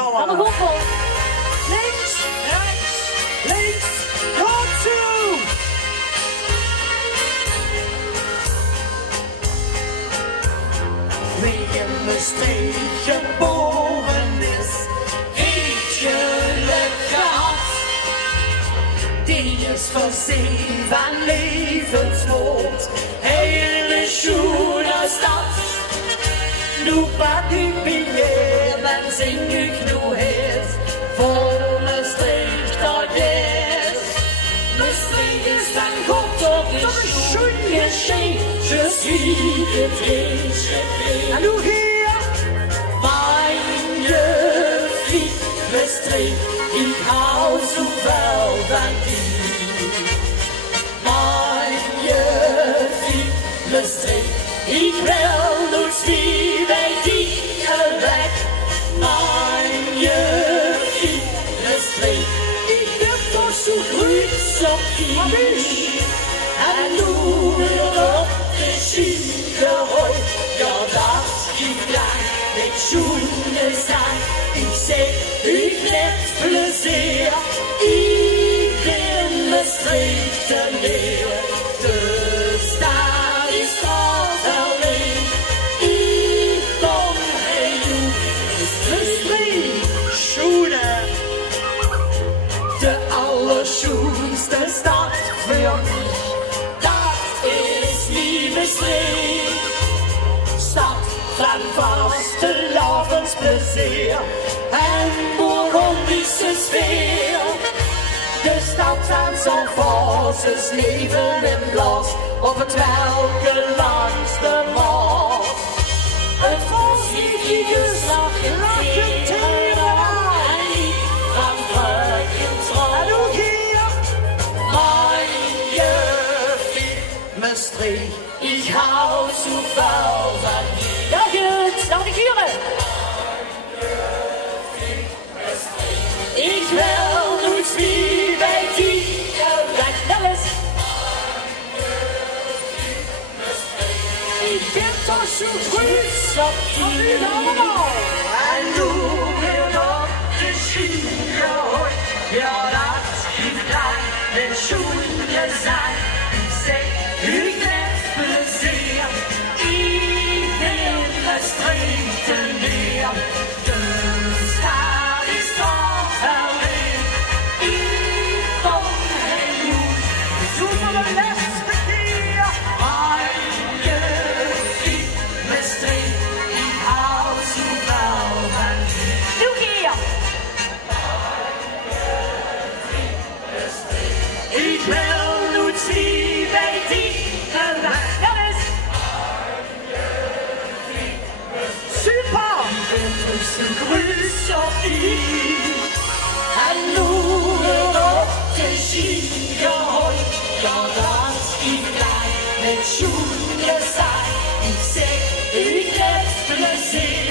komen. Allemaal goed vol. Links, rechts, links, go to. Wie in Maastricht geboren is, heeft geluk gehad. Die is voorzien van levensnood, hele schöne stad. Nu wat ik begeer, dan zing ik nu het voor Maastricht dat is. Maastricht is dan goed op de schoen geschehen, je suis het geschehen. En nu hier, mijn jeugd, Maastricht, ik hou zo wel van die. Mijn jeugd, Maastricht, ik wil nooit wie bij die weg. Mijn jeugd, Maastricht, ik ben toch zo goed op die. En nu weer op de schiengeroi, ja dat ik lang met schoenen zijn. Ik zeg, ik heb plezier, ik ben Maastricht neer. De stad is vast alleen, ik kom heen, Maastricht. Schoenen, de allerschoenste stad voor mij, dat is niet Maastricht. Stad van vastelavondsplezier en Burgondische sfeer. De stad van Zandvoort's leven en blos op het welke langs de Maas. Het voorzichtige slag in teren en niet van vreugdentrouw. En ook hier, mijn jeugd, Maastricht, ik hou zo veel van je. Ja, goed. Dan de vuren. Ik wil nooit wie bij die weg. Dat is. Ik ben toch zo goed op die. En nu weer op de schiengeroi. Ja, dat ik lang met schoenen zijn. Ik zeg, ik heb plezier. Ik ben Maastricht neer. De stad is toch alleen. Ik kom heen. Zoek voor de laatste keer. Mijn jeugd, Maastricht, ik hou zo wel van je. Nog hier. Ik wil nooit zien bij die weg. Dat is. Super! Ik ben zo grüß op die. En nu weer op de schiengeroi. Ja, dat ik blij met schoenen zijn. Ik zeg, ik heb plezier.